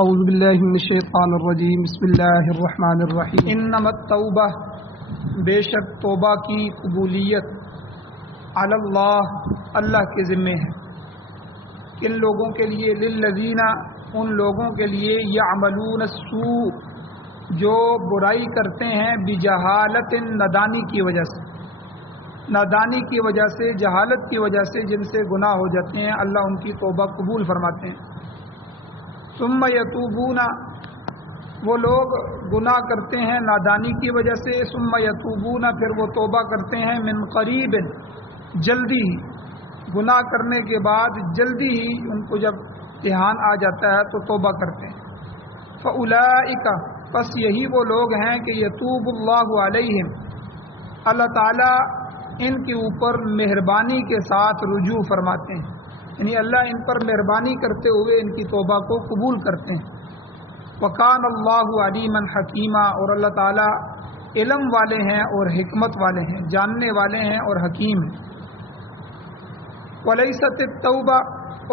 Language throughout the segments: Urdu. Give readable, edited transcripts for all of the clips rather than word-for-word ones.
اعوذ باللہ من الشیطان الرجیم بسم اللہ الرحمن الرحیم انما التوبہ بے شک توبہ کی قبولیت علی اللہ اللہ کے ذمے ہے. کن لوگوں کے لیے؟ للذین ان لوگوں کے لیے یعملون السوء جو برائی کرتے ہیں بجہالت نادانی کی وجہ سے، نادانی کی وجہ سے، جہالت کی وجہ سے جن سے گناہ ہو جاتے ہیں، اللہ ان کی توبہ قبول فرماتے ہیں. ثم یتوبون وہ لوگ گناہ کرتے ہیں نادانی کی وجہ سے، ثم یتوبون پھر وہ توبہ کرتے ہیں من قریب جلدی ہی، گناہ کرنے کے بعد جلدی ہی ان کو جب دھیان آ جاتا ہے تو توبہ کرتے ہیں. فاولئک پس یہی وہ لوگ ہیں کہ یتوب اللہ علیہم اللہ تعالیٰ ان کے اوپر مہربانی کے ساتھ رجوع فرماتے ہیں، یعنی اللہ ان پر مہربانی کرتے ہوئے ان کی توبہ کو قبول کرتے ہیں. وکان اللہ علیما حکیما اور اللہ تعالیٰ علم والے ہیں اور حکمت والے ہیں، جاننے والے ہیں اور حکیم ہیں. ولیست التوبہ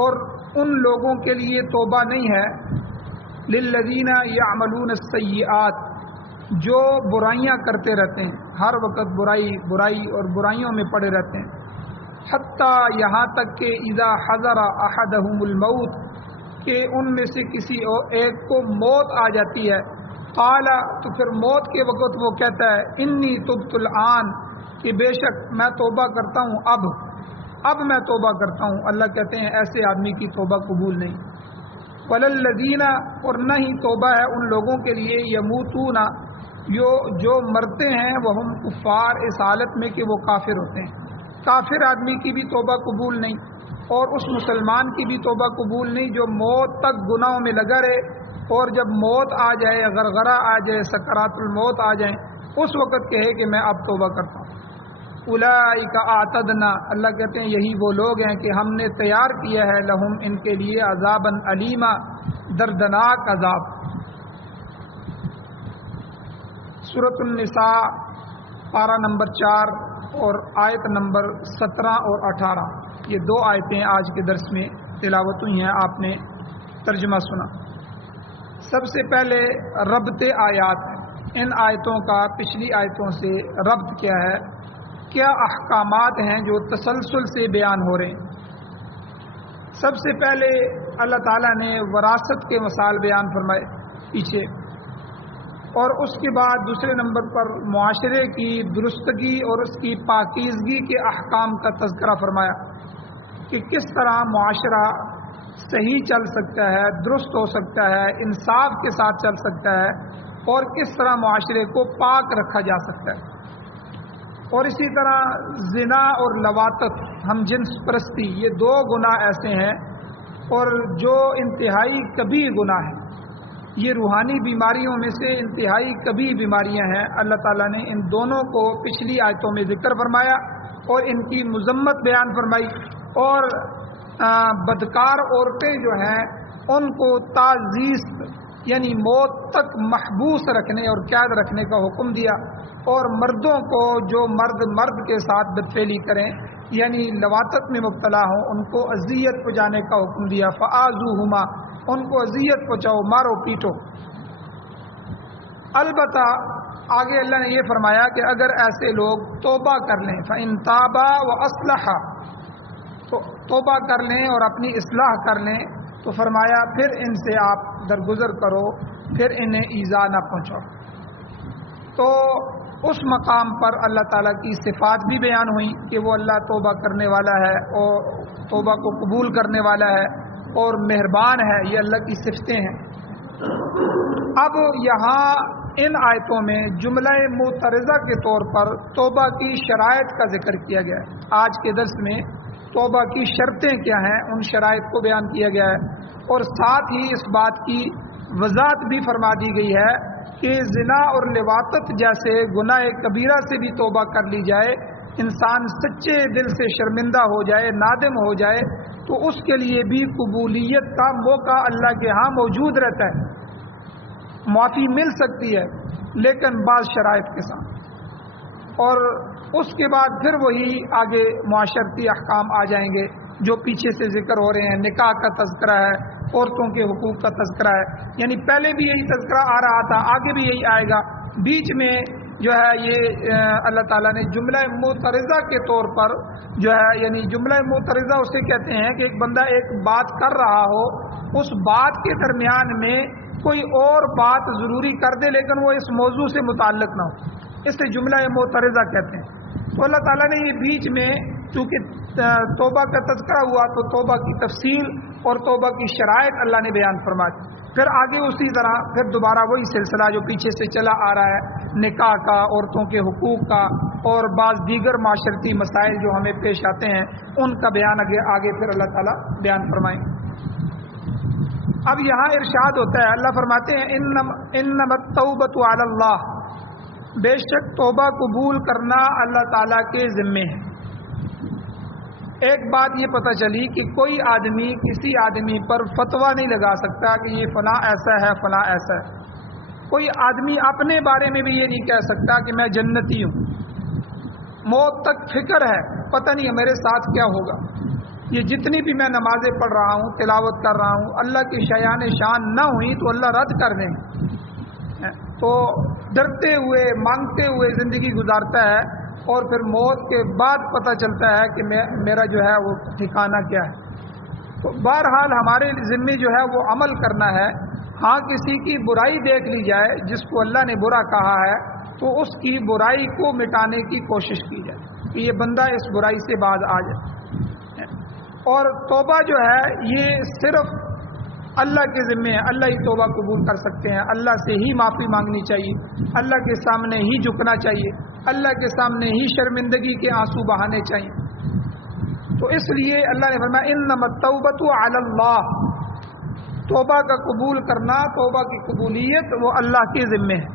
اور ان لوگوں کے لیے توبہ نہیں ہے للذین یعملون السیئات جو برائیاں کرتے رہتے ہیں، ہر وقت برائی اور برائیوں میں پڑے رہتے ہیں. حتیٰ یہاں تک کہ اذا حضر احدہم الموت کہ ان میں سے کسی ایک کو موت آ جاتی ہے، قال تو پھر موت کے وقت وہ کہتا ہے انی تبت الآن کہ بے شک میں توبہ کرتا ہوں، اب میں توبہ کرتا ہوں. اللہ کہتے ہیں ایسے آدمی کی توبہ قبول نہیں. وللذین اور نہ ہی توبہ ہے ان لوگوں کے لیے یموتون جو مرتے ہیں وہم کفار اس حالت میں کہ وہ کافر ہوتے ہیں. کافر آدمی کی بھی توبہ قبول نہیں اور اس مسلمان کی بھی توبہ قبول نہیں جو موت تک گناہوں میں لگا رہے اور جب موت آ جائے، غرغرہ آ جائے، سکرات الموت آ جائیں، اس وقت کہے کہ میں اب توبہ کرتا ہوں. اولئک اعتدنا اللہ کہتے ہیں یہی وہ لوگ ہیں کہ ہم نے تیار کیا ہے لہم ان کے لیے عذابا علیما دردناک عذاب. سورۃ النساء پارہ نمبر 4 اور آیت نمبر 17 اور 18 یہ دو آیتیں آج کے درس میں تلاوت ہوئی ہیں، آپ نے ترجمہ سنا. سب سے پہلے ربط آیات ہے، ان آیتوں کا پچھلی آیتوں سے ربط کیا ہے، کیا احکامات ہیں جو تسلسل سے بیان ہو رہے ہیں. سب سے پہلے اللہ تعالیٰ نے وراثت کے مسائل بیان فرمائے پیچھے، اور اس کے بعد دوسرے نمبر پر معاشرے کی درستگی اور اس کی پاکیزگی کے احکام کا تذکرہ فرمایا کہ کس طرح معاشرہ صحیح چل سکتا ہے، درست ہو سکتا ہے، انصاف کے ساتھ چل سکتا ہے، اور کس طرح معاشرے کو پاک رکھا جا سکتا ہے. اور اسی طرح زنا اور لواطت، ہم جنس پرستی، یہ دو گناہ ایسے ہیں اور جو انتہائی کبیر گناہ ہیں، یہ روحانی بیماریوں میں سے انتہائی کبیر بیماریاں ہیں. اللہ تعالیٰ نے ان دونوں کو پچھلی آیتوں میں ذکر فرمایا اور ان کی مذمت بیان فرمائی، اور بدکار عورتیں جو ہیں ان کو تعزیز یعنی موت تک محبوس رکھنے اور قید رکھنے کا حکم دیا، اور مردوں کو جو مرد کے ساتھ بدفعلی کریں یعنی لواطت میں مبتلا ہوں ان کو اذیت پہنچانے کا حکم دیا. فآذوہما ان کو اذیت پہنچاؤ، مارو پیٹو. البتہ آگے اللہ نے یہ فرمایا کہ اگر ایسے لوگ توبہ کر لیں، فإن تابا وأصلحا تو توبہ کر لیں اور اپنی اصلاح کر لیں، تو فرمایا پھر ان سے آپ درگزر کرو، پھر انہیں ایذا نہ پہنچاؤ. تو اس مقام پر اللہ تعالیٰ کی صفات بھی بیان ہوئیں کہ وہ اللہ توبہ کرنے والا ہے اور توبہ کو قبول کرنے والا ہے اور مہربان ہے، یہ اللہ کی صفتیں ہیں. اب یہاں ان آیتوں میں جملہ معترضہ کے طور پر توبہ کی شرائط کا ذکر کیا گیا ہے. آج کے درس میں توبہ کی شرطیں کیا ہیں ان شرائط کو بیان کیا گیا ہے، اور ساتھ ہی اس بات کی وضاحت بھی فرما دی گئی ہے کہ زنا اور لواطت جیسے گناہ کبیرہ سے بھی توبہ کر لی جائے، انسان سچے دل سے شرمندہ ہو جائے، نادم ہو جائے، تو اس کے لیے بھی قبولیت کا موقع اللہ کے ہاں موجود رہتا ہے، معافی مل سکتی ہے لیکن بعض شرائط کے ساتھ. اور اس کے بعد پھر وہی آگے معاشرتی احکام آ جائیں گے جو پیچھے سے ذکر ہو رہے ہیں. نکاح کا تذکرہ ہے، عورتوں کے حقوق کا تذکرہ ہے. یعنی پہلے بھی یہی تذکرہ آ رہا تھا، آگے بھی یہی آئے گا. بیچ میں جو ہے یہ اللہ تعالیٰ نے جملہ معترضہ کے طور پر جو ہے، یعنی جملہ معترضہ اسے کہتے ہیں کہ ایک بندہ ایک بات کر رہا ہو، اس بات کے درمیان میں کوئی اور بات ضروری کر دے لیکن وہ اس موضوع سے متعلق نہ ہو، اسے جملہ معترضہ کہتے ہیں. تو اللہ تعالیٰ نے یہ بیچ میں چونکہ توبہ کا تذکرہ ہوا تو توبہ کی تفصیل اور توبہ کی شرائط اللہ نے بیان فرما دی. پھر آگے اسی طرح پھر دوبارہ وہی سلسلہ جو پیچھے سے چلا آ رہا ہے، نکاح کا، عورتوں کے حقوق کا اور بعض دیگر معاشرتی مسائل جو ہمیں پیش آتے ہیں ان کا بیان آگے پھر اللہ تعالیٰ بیان فرمائیں. اب یہاں ارشاد ہوتا ہے، اللہ فرماتے ہیں انما التوبۃ علی اللہ، بے شک توبہ قبول کرنا اللہ تعالیٰ کے ذمے ہے. ایک بات یہ پتہ چلی کہ کوئی آدمی کسی آدمی پر فتویٰ نہیں لگا سکتا کہ یہ فلاں ایسا ہے فلاں ایسا ہے. کوئی آدمی اپنے بارے میں بھی یہ نہیں کہہ سکتا کہ میں جنتی ہوں. موت تک فکر ہے، پتہ نہیں ہے میرے ساتھ کیا ہوگا. یہ جتنی بھی میں نمازیں پڑھ رہا ہوں، تلاوت کر رہا ہوں، اللہ کی شایان شان نہ ہوئی تو اللہ رد کر دیں. تو ڈرتے ہوئے مانگتے ہوئے زندگی گزارتا ہے اور پھر موت کے بعد پتہ چلتا ہے کہ میرا جو ہے وہ ٹھکانہ کیا ہے. تو بہرحال ہمارے ذمے جو ہے وہ عمل کرنا ہے. ہاں کسی کی برائی دیکھ لی جائے جس کو اللہ نے برا کہا ہے تو اس کی برائی کو مٹانے کی کوشش کی جائے کہ یہ بندہ اس برائی سے باز آ جائے. اور توبہ جو ہے یہ صرف اللہ کے ذمے ہے، اللہ ہی توبہ قبول کر سکتے ہیں. اللہ سے ہی معافی مانگنی چاہیے، اللہ کے سامنے ہی جھکنا چاہیے، اللہ کے سامنے ہی شرمندگی کے آنسو بہانے چاہیے. تو اس لیے اللہ نے فرمایا انما التوبۃ علی اللہ، توبہ کا قبول کرنا، توبہ کی قبولیت وہ اللہ کے ذمے ہے.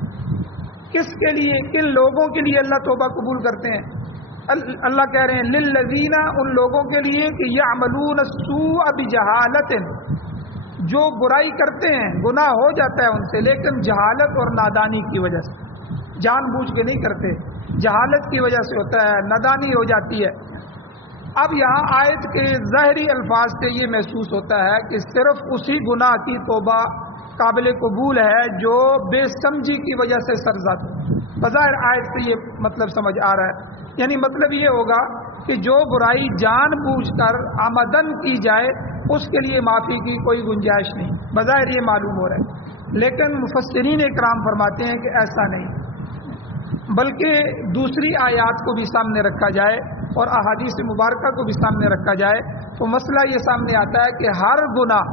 کس کے لیے، کن لوگوں کے لیے اللہ توبہ قبول کرتے ہیں؟ اللہ کہہ رہے ہیں للذین، ان لوگوں کے لیے کہ یعملون السوء بجہالۃ، جو برائی کرتے ہیں، گناہ ہو جاتا ہے ان سے لیکن جہالت اور نادانی کی وجہ سے، جان بوجھ کے نہیں کرتے، جہالت کی وجہ سے ہوتا ہے، نادانی ہو جاتی ہے. اب یہاں آیت کے ظاہری الفاظ سے یہ محسوس ہوتا ہے کہ صرف اسی گناہ کی توبہ قابل قبول ہے جو بے سمجھی کی وجہ سے سرزد. بظاہر آیت سے یہ مطلب سمجھ آ رہا ہے، یعنی مطلب یہ ہوگا کہ جو برائی جان بوجھ کر آمدن کی جائے اس کے لیے معافی کی کوئی گنجائش نہیں، بظاہر یہ معلوم ہو رہا ہے. لیکن مفسرین اکرام فرماتے ہیں کہ ایسا نہیں، بلکہ دوسری آیات کو بھی سامنے رکھا جائے اور احادیث مبارکہ کو بھی سامنے رکھا جائے تو مسئلہ یہ سامنے آتا ہے کہ ہر گناہ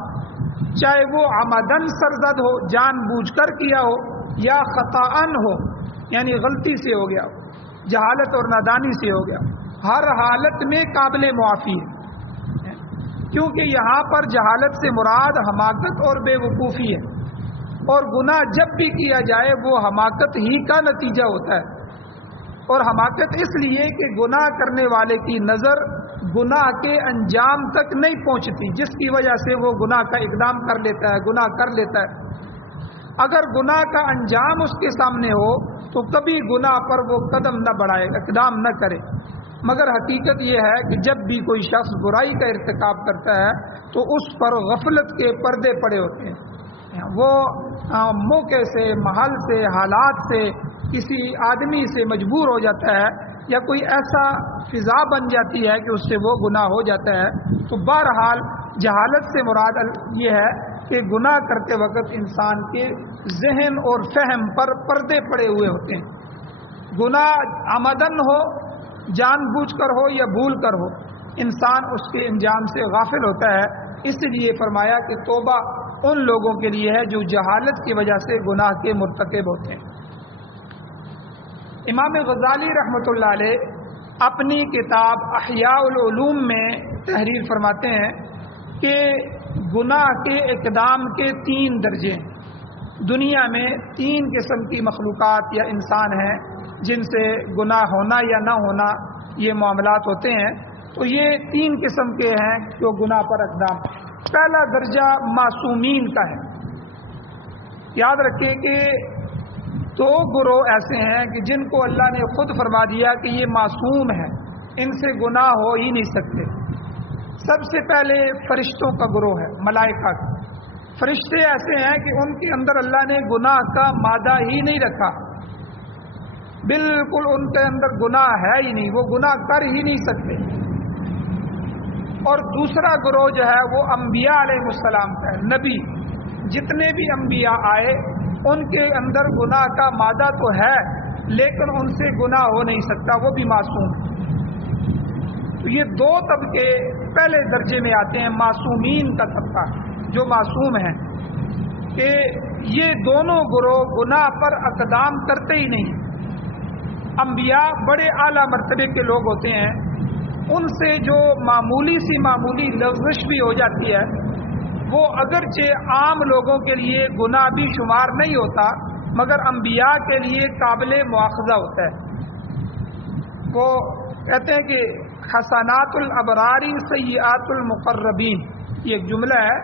چاہے وہ عمدن سرزد ہو، جان بوجھ کر کیا ہو، یا خطاً ہو یعنی غلطی سے ہو گیا، جہالت اور نادانی سے ہو گیا، ہر حالت میں قابل معافی ہے. کیونکہ یہاں پر جہالت سے مراد حماقت اور بے وقوفی ہے، اور گناہ جب بھی کیا جائے وہ حماقت ہی کا نتیجہ ہوتا ہے. اور حماقت اس لیے کہ گناہ کرنے والے کی نظر گناہ کے انجام تک نہیں پہنچتی، جس کی وجہ سے وہ گناہ کا اقدام کر لیتا ہے، گناہ کر لیتا ہے. اگر گناہ کا انجام اس کے سامنے ہو تو کبھی گناہ پر وہ قدم نہ بڑھائے، اقدام نہ کرے. مگر حقیقت یہ ہے کہ جب بھی کوئی شخص برائی کا ارتکاب کرتا ہے تو اس پر غفلت کے پردے پڑے ہوتے ہیں. وہ موقع سے، محل سے، حالات سے، کسی آدمی سے مجبور ہو جاتا ہے یا کوئی ایسا فضا بن جاتی ہے کہ اس سے وہ گناہ ہو جاتا ہے. تو بہرحال جہالت سے مراد یہ ہے کہ گناہ کرتے وقت انسان کے ذہن اور فہم پر پردے پڑے ہوئے ہوتے ہیں. گناہ آمدن ہو، جان بوجھ کر ہو یا بھول کر ہو، انسان اس کے انجام سے غافل ہوتا ہے. اس لیے فرمایا کہ توبہ ان لوگوں کے لیے ہے جو جہالت کی وجہ سے گناہ کے مرتکب ہوتے ہیں. امام غزالی رحمۃ اللہ علیہ اپنی کتاب احیاء العلوم میں تحریر فرماتے ہیں کہ گناہ کے اقدام کے 3 درجے ہیں. دنیا میں 3 قسم کی مخلوقات یا انسان ہیں جن سے گناہ ہونا یا نہ ہونا یہ معاملات ہوتے ہیں. تو یہ 3 قسم کے ہیں جو گناہ پر اقدام. پہلا درجہ معصومین کا ہے. یاد رکھیں کہ 2 گروہ ایسے ہیں کہ جن کو اللہ نے خود فرما دیا کہ یہ معصوم ہیں، ان سے گناہ ہو ہی نہیں سکتے. سب سے پہلے فرشتوں کا گروہ ہے، ملائکہ کا۔ فرشتے ایسے ہیں کہ ان کے اندر اللہ نے گناہ کا مادہ ہی نہیں رکھا، بالکل ان کے اندر گناہ ہے ہی نہیں، وہ گناہ کر ہی نہیں سکتے۔ اور دوسرا گروہ جو ہے وہ انبیاء علیہ السلام کا ہے، نبی، جتنے بھی انبیاء آئے ان کے اندر گناہ کا مادہ تو ہے لیکن ان سے گناہ ہو نہیں سکتا، وہ بھی معصوم ہے۔ تو یہ دو طبقے پہلے درجے میں آتے ہیں، معصومین کا طبقہ جو معصوم ہیں، کہ یہ دونوں گروہ گناہ پر اقدام کرتے ہی نہیں۔ انبیاء بڑے اعلیٰ مرتبے کے لوگ ہوتے ہیں، ان سے جو معمولی سی معمولی لغزش بھی ہو جاتی ہے وہ اگرچہ عام لوگوں کے لیے گناہ بھی شمار نہیں ہوتا مگر انبیاء کے لیے قابل مواخذہ ہوتا ہے۔ وہ کہتے ہیں کہ حسنات الابرار سیئات المقربین، یہ ایک جملہ ہے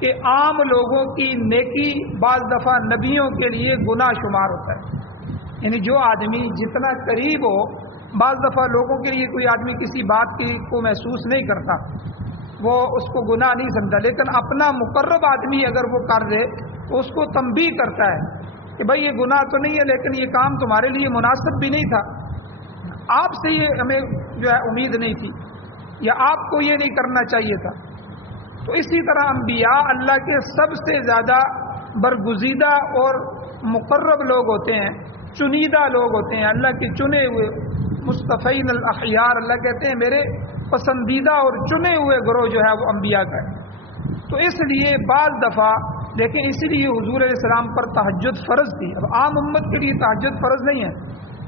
کہ عام لوگوں کی نیکی بعض دفعہ نبیوں کے لیے گناہ شمار ہوتا ہے، یعنی جو آدمی جتنا قریب ہو، بعض دفعہ لوگوں کے لیے کوئی آدمی کسی بات کی کو محسوس نہیں کرتا، وہ اس کو گناہ نہیں سمجھتا، لیکن اپنا مقرب آدمی اگر وہ کر دے تو اس کو تنبیہ کرتا ہے کہ بھائی یہ گناہ تو نہیں ہے لیکن یہ کام تمہارے لیے مناسب بھی نہیں تھا، آپ سے یہ ہمیں جو ہے امید نہیں تھی، یا آپ کو یہ نہیں کرنا چاہیے تھا۔ تو اسی طرح انبیاء اللہ کے سب سے زیادہ برگزیدہ اور مقرب لوگ ہوتے ہیں، چنیدہ لوگ ہوتے ہیں، اللہ کے چنے ہوئے مصطفین الاخیار، اللہ کہتے ہیں میرے پسندیدہ اور چنے ہوئے گروہ جو ہے وہ انبیاء کا ہے۔ تو اس لیے بعض دفعہ لیکن اسی لیے حضور علیہ السلام پر تہجد فرض تھی۔ اب عام امت کے لیے تہجد فرض نہیں ہے،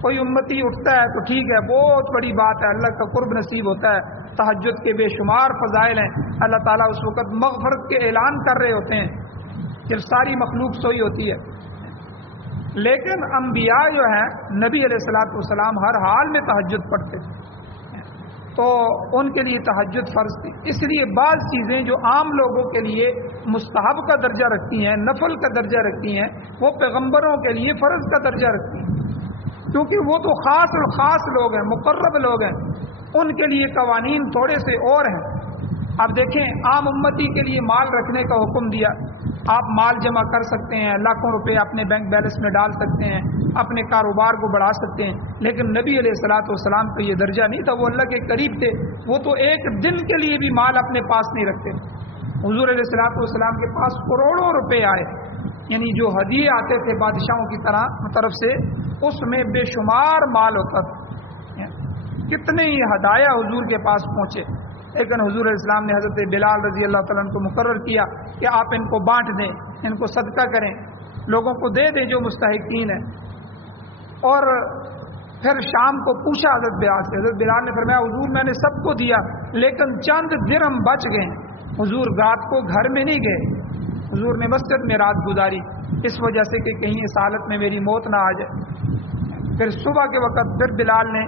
کوئی امتی اٹھتا ہے تو ٹھیک ہے، بہت بڑی بات ہے، اللہ کا قرب نصیب ہوتا ہے، تہجد کے بے شمار فضائل ہیں، اللہ تعالیٰ اس وقت مغفرت کے اعلان کر رہے ہوتے ہیں جب ساری مخلوق سوئی ہوتی ہے۔ لیکن انبیاء جو ہیں نبی علیہ الصلوۃ والسلام ہر حال میں تہجد پڑھتے تھے، تو ان کے لیے تہجد فرض تھی۔ اس لیے بعض چیزیں جو عام لوگوں کے لیے مستحب کا درجہ رکھتی ہیں، نفل کا درجہ رکھتی ہیں، وہ پیغمبروں کے لیے فرض کا درجہ رکھتی ہیں، کیونکہ وہ تو خاص اور خاص لوگ ہیں، مقرب لوگ ہیں، ان کے لیے قوانین تھوڑے سے اور ہیں۔ اب دیکھیں، عام امتی کے لیے مال رکھنے کا حکم دیا، آپ مال جمع کر سکتے ہیں، لاکھوں روپے اپنے بینک بیلنس میں ڈال سکتے ہیں، اپنے کاروبار کو بڑھا سکتے ہیں، لیکن نبی علیہ الصلوۃ والسلام کو یہ درجہ نہیں تھا، وہ اللہ کے قریب تھے، وہ تو ایک دن کے لیے بھی مال اپنے پاس نہیں رکھتے۔ حضور علیہ الصلوۃ والسلام کے پاس کروڑوں روپے آئے، یعنی جو ہدیے آتے تھے بادشاہوں کی طرف سے، اس میں بے شمار مال ہوتا تھا، کتنے ہی ہدایہ حضور کے پاس پہنچے، لیکن حضور علیہ السلام نے حضرت بلال رضی اللہ تعالیٰ عنہ کو مقرر کیا کہ آپ ان کو بانٹ دیں، ان کو صدقہ کریں، لوگوں کو دے دیں جو مستحقین ہیں۔ اور پھر شام کو پوچھا حضرت بلال سے، حضرت بلال نے فرمایا حضور میں نے سب کو دیا لیکن چند درہم بچ گئے۔ حضور رات کو گھر میں نہیں گئے، حضور نے مسجد میں رات گزاری، اس وجہ سے کہ کہیں اس حالت میں میری موت نہ آ جائے۔ پھر صبح کے وقت پھر بلال نے،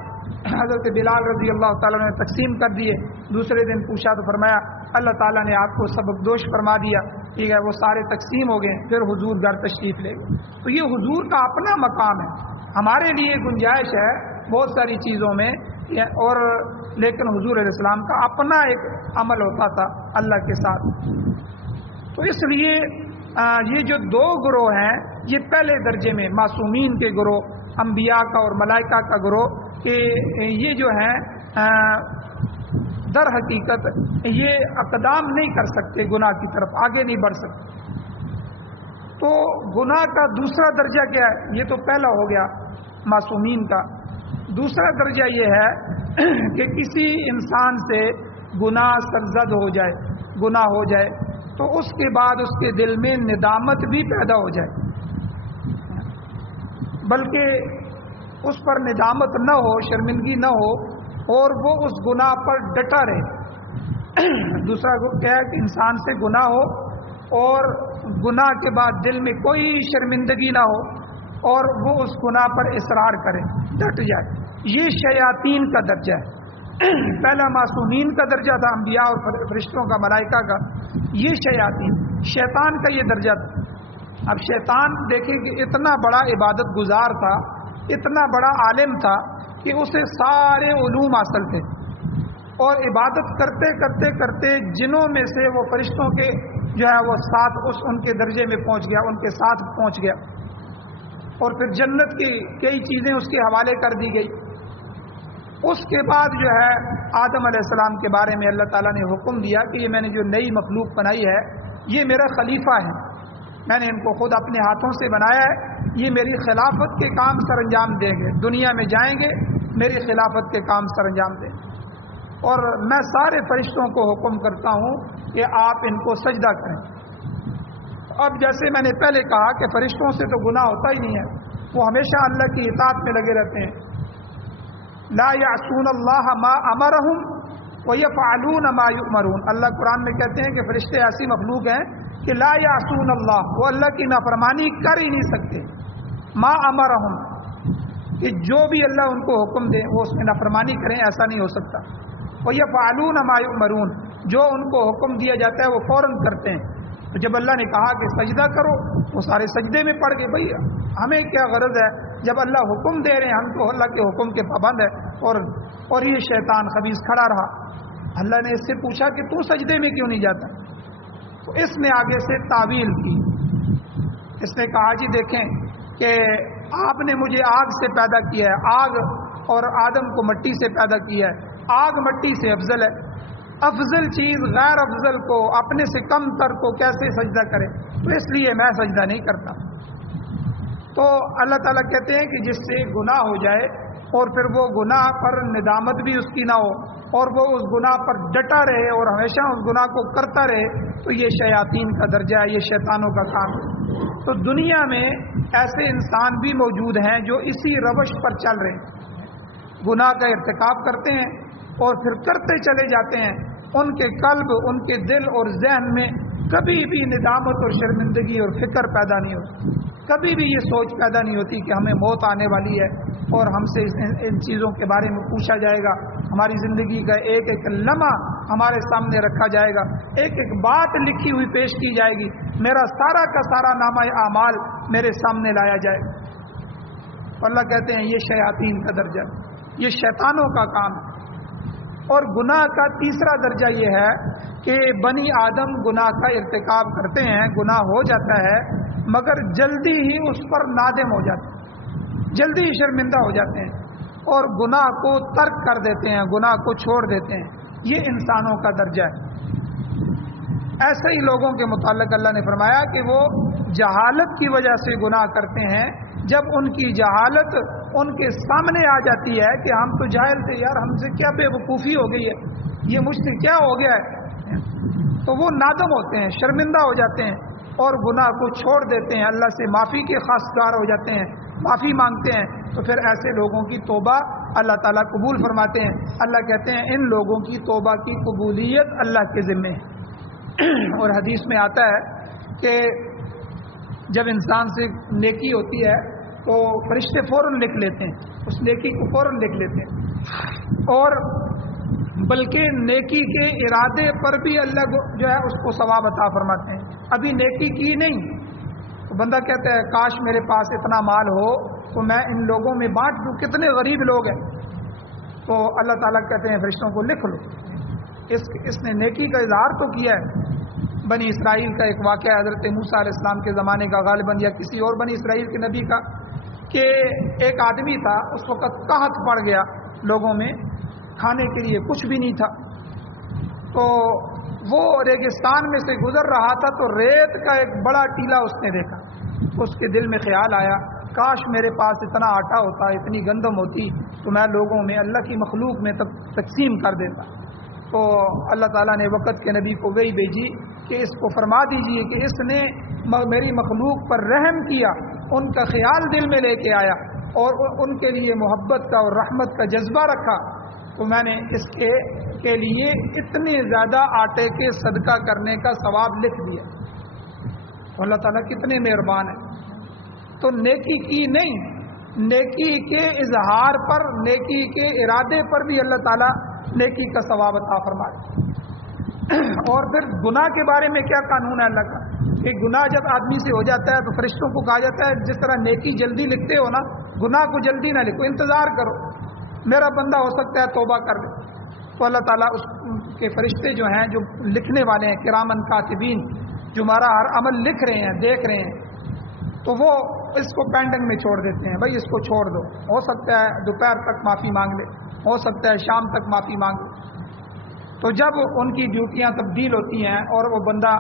حضرت بلال رضی اللہ تعالیٰ نے تقسیم کر دیے۔ دوسرے دن پوچھا تو فرمایا اللہ تعالیٰ نے آپ کو سبق دوش فرما دیا، ٹھیک ہے، وہ سارے تقسیم ہو گئے۔ پھر حضور گھر تشریف لے گئے۔ تو یہ حضور کا اپنا مقام ہے، ہمارے لیے گنجائش ہے بہت ساری چیزوں میں، اور لیکن حضور علیہ السلام کا اپنا ایک عمل ہوتا تھا اللہ کے ساتھ۔ تو اس لیے یہ جو دو گروہ ہیں یہ پہلے درجے میں معصومین کے گروہ، انبیاء کا اور ملائکہ کا گروہ، کہ یہ جو ہیں در حقیقت یہ اقدام نہیں کر سکتے، گناہ کی طرف آگے نہیں بڑھ سکتے۔ تو گناہ کا دوسرا درجہ کیا ہے؟ یہ تو پہلا ہو گیا معصومین کا۔ دوسرا درجہ یہ ہے کہ کسی انسان سے گناہ سرزد ہو جائے، گناہ ہو جائے تو اس کے بعد اس کے دل میں ندامت بھی پیدا ہو جائے، بلکہ اس پر ندامت نہ ہو، شرمندگی نہ ہو، اور وہ اس گناہ پر ڈٹا رہے۔ دوسرا کیا ہے کہ انسان سے گناہ ہو اور گناہ کے بعد دل میں کوئی شرمندگی نہ ہو اور وہ اس گناہ پر اصرار کرے، ڈٹ جائے۔ یہ شیاطین کا درجہ ہے۔ پہلا معصومین کا درجہ تھا، انبیاء اور فرشتوں کا، ملائکہ کا، یہ شیاطین، شیطان کا یہ درجہ تھا۔ اب شیطان دیکھیں کہ اتنا بڑا عبادت گزار تھا، اتنا بڑا عالم تھا کہ اسے سارے علوم حاصل تھے، اور عبادت کرتے کرتے کرتے جنوں میں سے وہ فرشتوں کے جو ہے وہ ساتھ ان کے درجے میں پہنچ گیا، ان کے ساتھ پہنچ گیا، اور پھر جنت کی کئی چیزیں اس کے حوالے کر دی گئی۔ اس کے بعد جو ہے آدم علیہ السلام کے بارے میں اللہ تعالیٰ نے حکم دیا کہ یہ میں نے جو نئی مخلوق بنائی ہے یہ میرا خلیفہ ہے، میں نے ان کو خود اپنے ہاتھوں سے بنایا ہے، یہ میری خلافت کے کام سر انجام دیں گے، دنیا میں جائیں گے میری خلافت کے کام سر انجام دیں گے، اور میں سارے فرشتوں کو حکم کرتا ہوں کہ آپ ان کو سجدہ کریں۔ اب جیسے میں نے پہلے کہا کہ فرشتوں سے تو گناہ ہوتا ہی نہیں ہے، وہ ہمیشہ اللہ کی اطاعت میں لگے رہتے ہیں۔ لا یعصون اللہ ما امرہم ویفعلون ما یؤمرون، اللہ قرآن میں کہتے ہیں کہ فرشتے ایسی مخلوق ہیں کہ لا یعصون اللہ، وہ اللہ کی نافرمانی کر ہی نہیں سکتے، ما امرہم، کہ جو بھی اللہ ان کو حکم دے وہ اس میں نافرمانی کریں، ایسا نہیں ہو سکتا۔ وَيَفْعَلُونَ مَا يُؤْمَرُونَ، جو ان کو حکم دیا جاتا ہے وہ فوراً کرتے ہیں۔ تو جب اللہ نے کہا کہ سجدہ کرو وہ سارے سجدے میں پڑ گئے۔ بھائی ہمیں کیا غرض ہے جب اللہ حکم دے رہے ہیں، ہم تو اللہ کے حکم کے پابند ہیں، اور یہ شیطان خبیث کھڑا رہا۔ اللہ نے اس سے پوچھا کہ تو سجدے میں کیوں نہیں جاتا؟ تو اس نے آگے سے تعویل کی، اس نے کہا جی دیکھیں کہ آپ نے مجھے آگ سے پیدا کیا ہے، آگ اور آدم کو مٹی سے پیدا کیا ہے، آگ مٹی سے افضل ہے، افضل چیز غیر افضل کو، اپنے سے کم تر کو کیسے سجدہ کرے؟ تو اس لیے میں سجدہ نہیں کرتا۔ تو اللہ تعالیٰ کہتے ہیں کہ جس سے گناہ ہو جائے اور پھر وہ گناہ پر ندامت بھی اس کی نہ ہو اور وہ اس گناہ پر ڈٹا رہے اور ہمیشہ اس گناہ کو کرتا رہے، تو یہ شیاطین کا درجہ ہے، یہ شیطانوں کا کام ہے۔ تو دنیا میں ایسے انسان بھی موجود ہیں جو اسی روش پر چل رہے ہیں، گناہ کا ارتکاب کرتے ہیں اور پھر کرتے چلے جاتے ہیں، ان کے قلب، ان کے دل اور ذہن میں کبھی بھی ندامت اور شرمندگی اور فکر پیدا نہیں ہوتی، کبھی بھی یہ سوچ پیدا نہیں ہوتی کہ ہمیں موت آنے والی ہے اور ہم سے ان چیزوں کے بارے میں پوچھا جائے گا، ہماری زندگی کا ایک ایک لمحہ ہمارے سامنے رکھا جائے گا، ایک ایک بات لکھی ہوئی پیش کی جائے گی، میرا سارا کا سارا نامہ اعمال میرے سامنے لایا جائے گا۔ اللہ کہتے ہیں یہ شیاطین کا درجہ، یہ شیطانوں کا کام ہے۔ اور گناہ کا تیسرا درجہ یہ ہے کہ بنی آدم گناہ کا ارتکاب کرتے ہیں، گناہ ہو جاتا ہے، مگر جلدی ہی اس پر نادم ہو جاتے ہیں، جلدی ہی شرمندہ ہو جاتے ہیں اور گناہ کو ترک کر دیتے ہیں، گناہ کو چھوڑ دیتے ہیں۔ یہ انسانوں کا درجہ ہے۔ ایسے ہی لوگوں کے متعلق اللہ نے فرمایا کہ وہ جہالت کی وجہ سے گناہ کرتے ہیں، جب ان کی جہالت ان کے سامنے آ جاتی ہے کہ ہم تو جاہل تھے یار، ہم سے کیا بے وقوفی ہو گئی ہے، یہ مجھ سے کیا ہو گیا ہے، تو وہ نادم ہوتے ہیں، شرمندہ ہو جاتے ہیں اور گناہ کو چھوڑ دیتے ہیں، اللہ سے معافی کے خواستگار ہو جاتے ہیں، معافی مانگتے ہیں۔ تو پھر ایسے لوگوں کی توبہ اللہ تعالیٰ قبول فرماتے ہیں۔ اللہ کہتے ہیں ان لوگوں کی توبہ کی قبولیت اللہ کے ذمے ہے۔ اور حدیث میں آتا ہے کہ جب انسان سے نیکی ہوتی ہے تو فرشتے فوراً لکھ لیتے ہیں، اس نیکی کو فوراً لکھ لیتے ہیں، اور بلکہ نیکی کے ارادے پر بھی اللہ جو ہے اس کو ثواب عطا فرماتے ہیں۔ ابھی نیکی کی نہیں تو بندہ کہتا ہے کاش میرے پاس اتنا مال ہو تو میں ان لوگوں میں بانٹ دوں، کتنے غریب لوگ ہیں۔ تو اللہ تعالیٰ کہتے ہیں فرشتوں کو لکھ لو، اس نے نیکی کا اظہار تو کیا ہے۔ بنی اسرائیل کا ایک واقعہ حضرت موسیٰ علیہ السلام کے زمانے کا غالباً یا کسی اور بنی اسرائیل کے نبی کا، کہ ایک آدمی تھا، اس وقت قحط پڑ گیا لوگوں میں، کھانے کے لیے کچھ بھی نہیں تھا، تو وہ ریگستان میں سے گزر رہا تھا تو ریت کا ایک بڑا ٹیلا اس نے دیکھا، اس کے دل میں خیال آیا کاش میرے پاس اتنا آٹا ہوتا، اتنی گندم ہوتی تو میں لوگوں میں، اللہ کی مخلوق میں تقسیم کر دیتا۔ تو اللہ تعالیٰ نے وقت کے نبی کو وحی بھیجی کہ اس کو فرما دیجئے کہ اس نے میری مخلوق پر رحم کیا، ان کا خیال دل میں لے کے آیا اور ان کے لیے محبت کا اور رحمت کا جذبہ رکھا، تو میں نے اس کے لیے اتنے زیادہ آٹے کے صدقہ کرنے کا ثواب لکھ دیا۔ اللہ تعالیٰ کتنے مہربان ہیں۔ تو نیکی کی نہیں، نیکی کے اظہار پر، نیکی کے ارادے پر بھی اللہ تعالیٰ نیکی کا ثواب عطا فرمائے۔ اور پھر گناہ کے بارے میں کیا قانون ہے اللہ کا کہ گناہ جب آدمی سے ہو جاتا ہے تو فرشتوں کو کہا جاتا ہے جس طرح نیکی جلدی لکھتے ہو نا، گناہ کو جلدی نہ لکھو، انتظار کرو، میرا بندہ ہو سکتا ہے توبہ کر لے، تو اللہ تعالیٰ اس کے فرشتے جو ہیں جو لکھنے والے ہیں کرامن کاتبین جو ہمارا ہر عمل لکھ رہے ہیں دیکھ رہے ہیں تو وہ اس کو پینڈنگ میں چھوڑ دیتے ہیں، بھائی اس کو چھوڑ دو، ہو سکتا ہے دوپہر تک معافی مانگ لے، ہو سکتا ہے شام تک معافی مانگ لے۔ تو جب ان کی ڈیوٹیاں تبدیل ہوتی ہیں اور وہ بندہ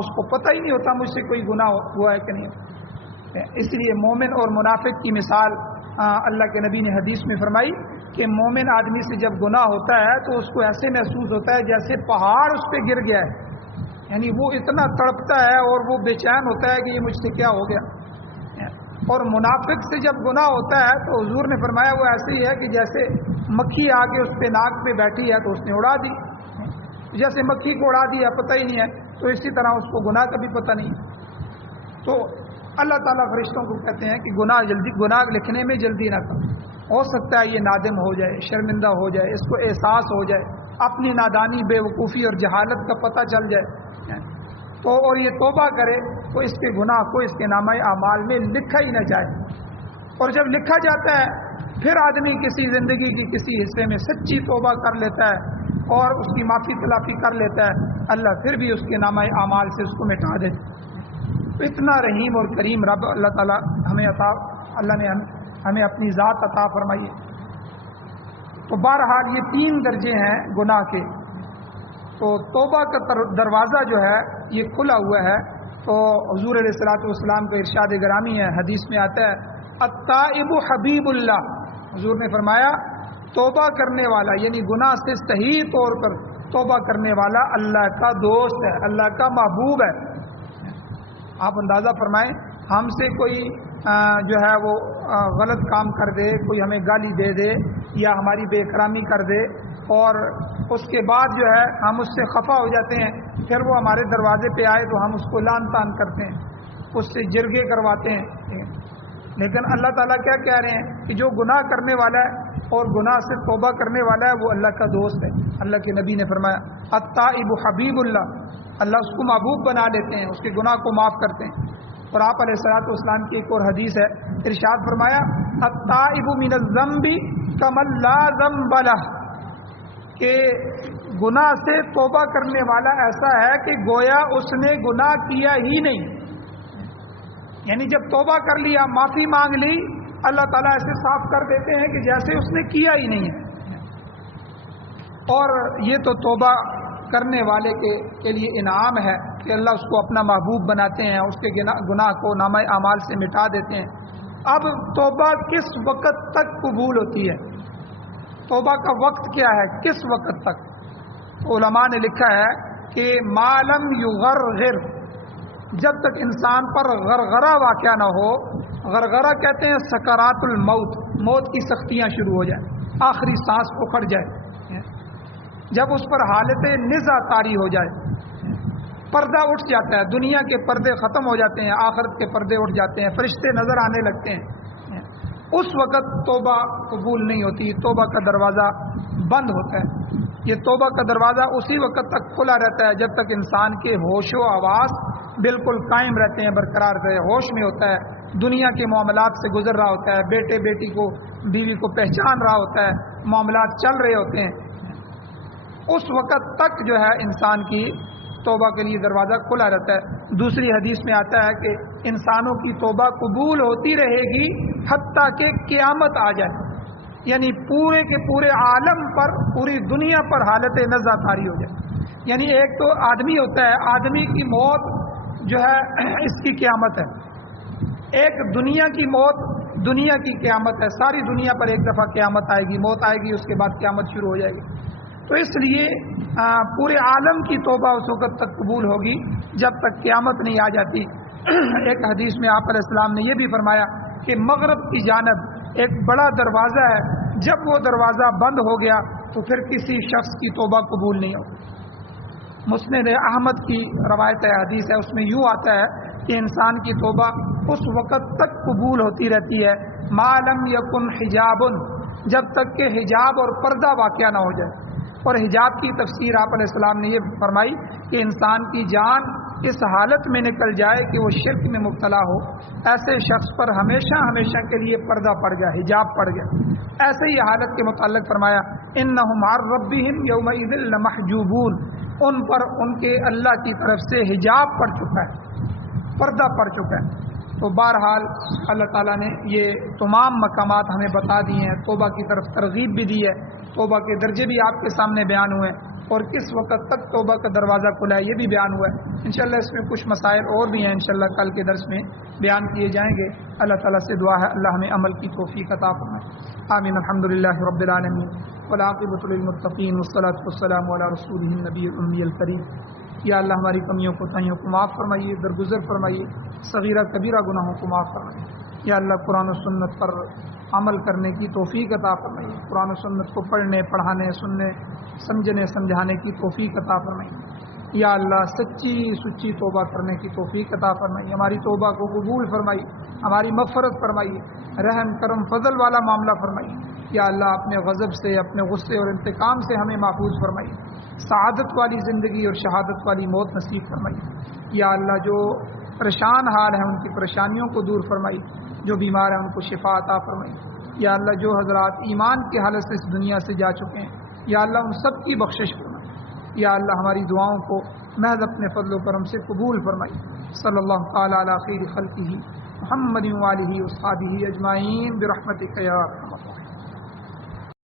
اس کو پتہ ہی نہیں ہوتا مجھ سے کوئی گناہ ہوا ہے کہ نہیں، اس لیے مومن اور منافق کی مثال اللہ کے نبی نے حدیث میں فرمائی کہ مومن آدمی سے جب گناہ ہوتا ہے تو اس کو ایسے محسوس ہوتا ہے جیسے پہاڑ اس پہ گر گیا ہے، یعنی وہ اتنا تڑپتا ہے اور وہ بے چین ہوتا ہے کہ یہ مجھ سے کیا ہو گیا۔ اور منافق سے جب گناہ ہوتا ہے تو حضور نے فرمایا وہ ایسے ہی ہے کہ جیسے مکھی آ کے اس پہ ناک پہ بیٹھی ہے تو اس نے اڑا دی، جیسے مکھی کو اڑا دیا پتہ ہی نہیں ہے، تو اسی طرح اس کو گناہ کا بھی پتہ نہیں۔ تو اللہ تعالیٰ فرشتوں کو کہتے ہیں کہ گناہ لکھنے میں جلدی نہ کرو، ہو سکتا ہے یہ نادم ہو جائے، شرمندہ ہو جائے، اس کو احساس ہو جائے، اپنی نادانی بے وقوفی اور جہالت کا پتہ چل جائے تو اور یہ توبہ کرے تو اس کے گناہ کو اس کے نامہ اعمال میں لکھا ہی نہ جائے۔ اور جب لکھا جاتا ہے پھر آدمی کسی زندگی کی کسی حصے میں سچی توبہ کر لیتا ہے اور اس کی معافی تلافی کر لیتا ہے، اللہ پھر بھی اس کے نامہ اعمال سے اس کو مٹا دے۔ اتنا رحیم اور کریم رب اللہ تعالیٰ اللہ نے ہمیں اپنی ذات عطا فرمائی ہے۔ تو بہرحال یہ 3 درجے ہیں گناہ کے، تو توبہ کا دروازہ جو ہے یہ کھلا ہوا ہے۔ تو حضور علیہ الصلوۃ والسلام کا ارشاد گرامی ہے، حدیث میں آتا ہے التائب حبیب اللہ، حضور نے فرمایا توبہ کرنے والا یعنی گناہ سے صحیح طور پر توبہ کرنے والا اللہ کا دوست ہے، اللہ کا محبوب ہے۔ آپ اندازہ فرمائیں ہم سے کوئی جو ہے وہ غلط کام کر دے، کوئی ہمیں گالی دے دے یا ہماری بے احترامی کر دے اور اس کے بعد جو ہے ہم اس سے خفا ہو جاتے ہیں، پھر وہ ہمارے دروازے پہ آئے تو ہم اس کو لان تان کرتے ہیں، اس سے جرگے کرواتے ہیں۔ لیکن اللہ تعالیٰ کیا کہہ رہے ہیں کہ جو گناہ کرنے والا ہے اور گناہ سے توبہ کرنے والا ہے وہ اللہ کا دوست ہے۔ اللہ کے نبی نے فرمایا التائب حبیب اللہ، اللہ اس کو محبوب بنا لیتے ہیں، اس کے گناہ کو معاف کرتے ہیں۔ اور آپ علیہ الصلوۃ والسلام کی ایک اور حدیث ہے، ارشاد فرمایا التائب من الذنب کمن لا ذنب لہ، کہ گناہ سے توبہ کرنے والا ایسا ہے کہ گویا اس نے گناہ کیا ہی نہیں، یعنی جب توبہ کر لیا معافی مانگ لی اللہ تعالیٰ ایسے صاف کر دیتے ہیں کہ جیسے اس نے کیا ہی نہیں ہے۔ اور یہ تو توبہ کرنے والے کے لیے انعام ہے کہ اللہ اس کو اپنا محبوب بناتے ہیں، اس کے گناہ کو نامہ اعمال سے مٹا دیتے ہیں۔ اب توبہ کس وقت تک قبول ہوتی ہے؟ توبہ کا وقت کیا ہے، کس وقت تک؟ علماء نے لکھا ہے کہ ما لم یغرغر، جب تک انسان پر غرغرہ واقع نہ ہو۔ غرغرہ کہتے ہیں سکرات الموت، موت کی سختیاں شروع ہو جائیں، آخری سانس اکھڑ جائے، جب اس پر حالت نزع طاری ہو جائے، پردہ اٹھ جاتا ہے، دنیا کے پردے ختم ہو جاتے ہیں، آخرت کے پردے اٹھ جاتے ہیں، فرشتے نظر آنے لگتے ہیں، اس وقت توبہ قبول نہیں ہوتی، توبہ کا دروازہ بند ہوتا ہے۔ یہ توبہ کا دروازہ اسی وقت تک کھلا رہتا ہے جب تک انسان کے ہوش و حواس بالکل قائم رہتے ہیں، برقرار رہے، ہوش میں ہوتا ہے، دنیا کے معاملات سے گزر رہا ہوتا ہے، بیٹے بیٹی کو بیوی کو پہچان رہا ہوتا ہے، معاملات چل رہے ہوتے ہیں، اس وقت تک جو ہے انسان کی توبہ کے لیے دروازہ کھلا رہتا ہے۔ دوسری حدیث میں آتا ہے کہ انسانوں کی توبہ قبول ہوتی رہے گی حتیٰ کہ قیامت آ جائے، یعنی پورے کے پورے عالم پر، پوری دنیا پر حالت نزع طاری ہو جائے۔ یعنی ایک تو آدمی ہوتا ہے، آدمی کی موت جو ہے اس کی قیامت ہے، ایک دنیا کی موت دنیا کی قیامت ہے، ساری دنیا پر ایک دفعہ قیامت آئے گی، موت آئے گی، اس کے بعد قیامت شروع ہو جائے گی۔ تو اس لیے پورے عالم کی توبہ اس وقت تک قبول ہوگی جب تک قیامت نہیں آ جاتی۔ ایک حدیث میں آپ علیہ السلام نے یہ بھی فرمایا کہ مغرب کی جانب ایک بڑا دروازہ ہے، جب وہ دروازہ بند ہو گیا تو پھر کسی شخص کی توبہ قبول نہیں ہوگی۔ مسند احمد کی روایت حدیث ہے، اس میں یوں آتا ہے کہ انسان کی توبہ اس وقت تک قبول ہوتی رہتی ہے ما لم یکن حجاب، جب تک کہ حجاب اور پردہ واقع نہ ہو جائے۔ اور حجاب کی تفسیر آپ علیہ السلام نے یہ فرمائی کہ انسان کی جان اس حالت میں نکل جائے کہ وہ شرک میں مبتلا ہو، ایسے شخص پر ہمیشہ ہمیشہ کے لیے پردہ پڑ گیا، حجاب پڑ گیا۔ ایسے ہی حالت کے متعلق فرمایا انہم عن ربہم یومئذ لمحجوبون، ان پر ان کے اللہ کی طرف سے حجاب پڑ چکا ہے، پردہ پڑ چکا ہے۔ تو بہرحال اللہ تعالیٰ نے یہ تمام مقامات ہمیں بتا دیے ہیں، توبہ کی طرف ترغیب بھی دی ہے، توبہ کے درجے بھی آپ کے سامنے بیان ہوئے اور کس وقت تک توبہ کا دروازہ کھلا ہے یہ بھی بیان ہوا ہے۔ انشاءاللہ اس میں کچھ مسائل اور بھی ہیں، انشاءاللہ کل کے درس میں بیان کیے جائیں گے۔ اللہ تعالیٰ سے دعا ہے اللہ ہمیں عمل کی توفیق عطا فرمائے، آمین۔ الحمدللہ رب العالمین والعاقبۃ للمتقین والصلاۃ والسلام علی رسولہ النبی الامی الکریم۔ یا اللہ ہماری کمیوں کوتاہیوں کو معاف فرمائیے، درگزر فرمائیے، صغیرہ کبیرہ گناہوں کو معاف فرمائیے۔ یا اللہ قرآن و سنت پر عمل کرنے کی توفیق عطا فرمائیے، قرآن و سنت کو پڑھنے، پڑھانے، سننے، سمجھنے، سمجھانے کی توفیق عطا فرمائیے۔ یا اللہ سچی توبہ کرنے کی توفیق عطا فرمائیے، ہماری توبہ کو قبول فرمائیے، ہماری مغفرت فرمائیے، رحم کرم فضل والا معاملہ فرمائیے۔ یا اللہ اپنے غضب سے، اپنے غصے اور انتقام سے ہمیں محفوظ فرمائیے، سعادت والی زندگی اور شہادت والی موت نصیب فرمائیے۔ یا اللہ جو پریشان حال ہیں ان کی پریشانیوں کو دور فرمائیے، جو بیمار ہیں ان کو شفا عطا فرمائیے۔ یا اللہ جو حضرات ایمان کی حالت سے اس دنیا سے جا چکے ہیں یا اللہ ان سب کی بخشش فرمائیے۔ یا اللہ ہماری دعاؤں کو محض اپنے فضل و کرم سے قبول فرمائیے۔ صلی اللہ تعالی علی خیر خلقہ محمد وآلہ وصحبہ اجمعین برحمتک یا ارحم الراحمین۔